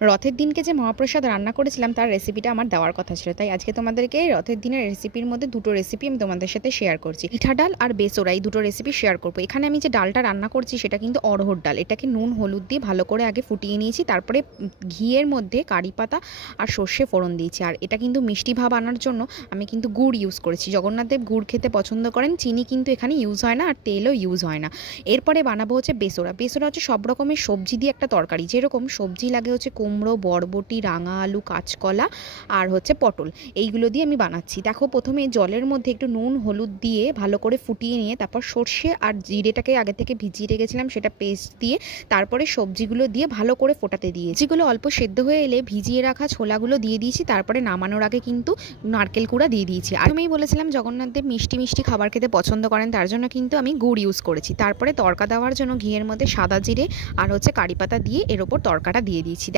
রথের দিনকে যে মহাপ্রসাদ রান্না করেছিলাম তার রেসিপিটা আমার দেওয়ার কথা ছিল, তাই আজকে তোমাদেরকে রথের দিনের রেসিপির মধ্যে দুটো রেসিপি আমি তোমাদের সাথে শেয়ার করছি। পিঠা ডাল আর বেসোরা, এই দুটো রেসিপি শেয়ার করবো। এখানে আমি যে ডালটা রান্না করছি সেটা কিন্তু অড়হর ডাল। এটাকে নুন হলুদ দিয়ে ভালো করে আগে ফুটিয়ে নিয়েছি, তারপরে ঘিয়ের মধ্যে কারি পাতা আর সর্ষে ফোড়ন দিয়েছি। আর এটা কিন্তু মিষ্টি ভাব আনার জন্য আমি কিন্তু গুড় ইউজ করেছি। জগন্নাথদেব গুড় খেতে পছন্দ করেন, চিনি কিন্তু এখানে ইউজ হয় না আর তেলও ইউজ হয় না। এরপরে বানাবো হচ্ছে বেসোরা। বেসোরা হচ্ছে সব রকমের সবজি দিয়ে একটা তরকারি, যেরকম সবজি লাগে হচ্ছে কুমড়ো, বরবটি, রাঙা আলু, কাঁচকলা আর হচ্ছে পটল, এইগুলো দিয়ে আমি বানাচ্ছি। দেখো, প্রথমে জলের মধ্যে একটু নুন হলুদ দিয়ে ভালো করে ফুটিয়ে নিয়ে তারপর সর্ষে আর জিরেটাকে আগে থেকে ভিজিয়ে রেখেছিলাম সেটা পেস্ট দিয়ে তারপরে সবজিগুলো দিয়ে ভালো করে ফোটাতে দিয়ে, যেগুলো অল্প সেদ্ধ হয়ে এলে ভিজিয়ে রাখা ছোলাগুলো দিয়ে দিয়েছি। তারপরে নামানোর আগে কিন্তু নারকেল কুড়া দিয়ে দিয়েছি। আর আমি বলেছিলাম জগন্নাথদেব মিষ্টি মিষ্টি খাবার খেতে পছন্দ করেন, তার জন্য কিন্তু আমি গুড় ইউজ করেছি। তারপরে তড়কা দেওয়ার জন্য ঘিয়ের মধ্যে সাদা জিরে আর হচ্ছে কারি পাতা দিয়ে এর ওপর তড়কাটা দিয়ে দিয়েছি।